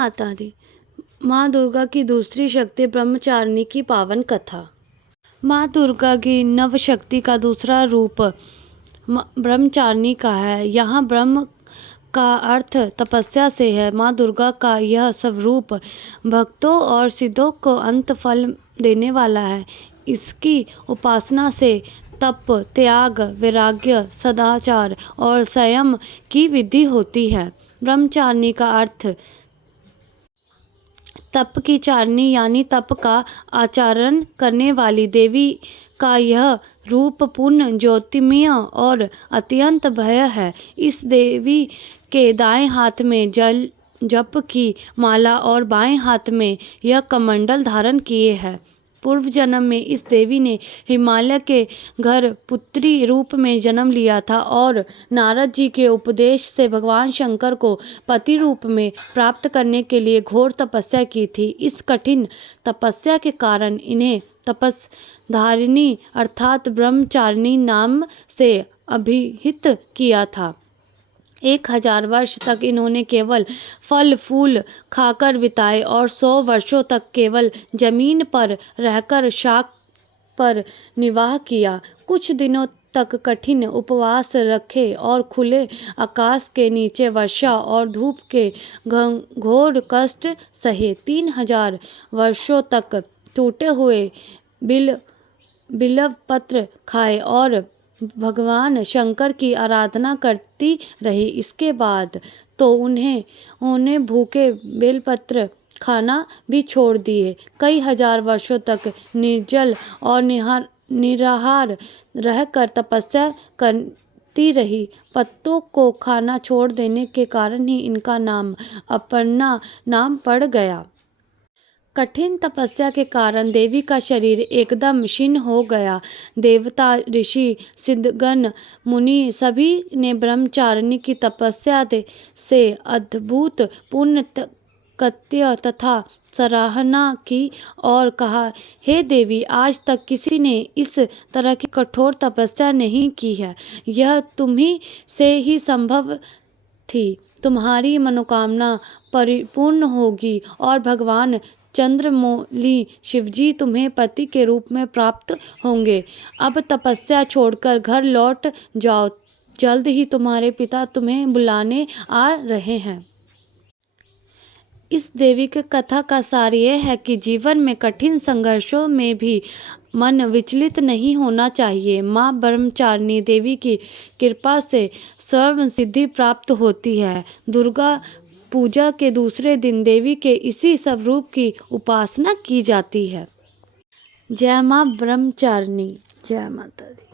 माता दी। माँ दुर्गा की दूसरी शक्ति ब्रह्मचारिणी की पावन कथा। माँ दुर्गा की नव शक्ति का दूसरा रूप ब्रह्मचारिणी का है। यहाँ ब्रह्म का अर्थ तपस्या से है। माँ दुर्गा का यह स्वरूप भक्तों और सिद्धों को अंत फल देने वाला है। इसकी उपासना से तप, त्याग, वैराग्य, सदाचार और संयम की विधि होती है। ब्रह्मचारिणी का अर्थ तप की चारिणी यानी तप का आचरण करने वाली देवी का यह रूप पूर्ण ज्योतिमय और अत्यंत भय है। इस देवी के दाएं हाथ में जप की माला और बाएं हाथ में यह कमंडल धारण किए है। पूर्व जन्म में इस देवी ने हिमालय के घर पुत्री रूप में जन्म लिया था और नारद जी के उपदेश से भगवान शंकर को पति रूप में प्राप्त करने के लिए घोर तपस्या की थी। इस कठिन तपस्या के कारण इन्हें तपस्धारिणी अर्थात ब्रह्मचारिणी नाम से अभिहित किया था। 1000 वर्ष तक इन्होंने केवल फल फूल खाकर बिताए और 100 वर्षों तक केवल जमीन पर रहकर शाक पर निवाह किया। कुछ दिनों तक कठिन उपवास रखे और खुले आकाश के नीचे वर्षा और धूप के घोर कष्ट सहे। 3000 वर्षों तक टूटे हुए बिल्व पत्र खाए और भगवान शंकर की आराधना करती रही। इसके बाद तो उन्हें भूखे बेलपत्र खाना भी छोड़ दिए। कई हजार वर्षों तक निर्जल और निराहार रहकर तपस्या करती रही। पत्तों को खाना छोड़ देने के कारण ही इनका नाम अपर्णा नाम पड़ गया। कठिन तपस्या के कारण देवी का शरीर एकदम क्षीण हो गया। देवता, ऋषि, सिद्धगण, मुनि सभी ने ब्रह्मचारिणी की तपस्या से अद्भुत पुण्य कृत्य तथा सराहना की और कहा, हे देवी, आज तक किसी ने इस तरह की कठोर तपस्या नहीं की है। यह तुम्ही से ही संभव थी। तुम्हारी मनोकामना परिपूर्ण होगी और भगवान चंद्रमौली शिवजी तुम्हें पति के रूप में प्राप्त होंगे। अब तपस्या छोड़कर घर लौट जाओ, जल्द ही तुम्हारे पिता तुम्हें बुलाने आ रहे हैं। इस देवी की कथा का सार यह है कि जीवन में कठिन संघर्षों में भी मन विचलित नहीं होना चाहिए। माँ ब्रह्मचारिणी देवी की कृपा से सर्व सिद्धि प्राप्त होती है। दुर्गा पूजा के दूसरे दिन देवी के इसी स्वरूप की उपासना की जाती है। जय माँ ब्रह्मचारिणी। जय माता दी।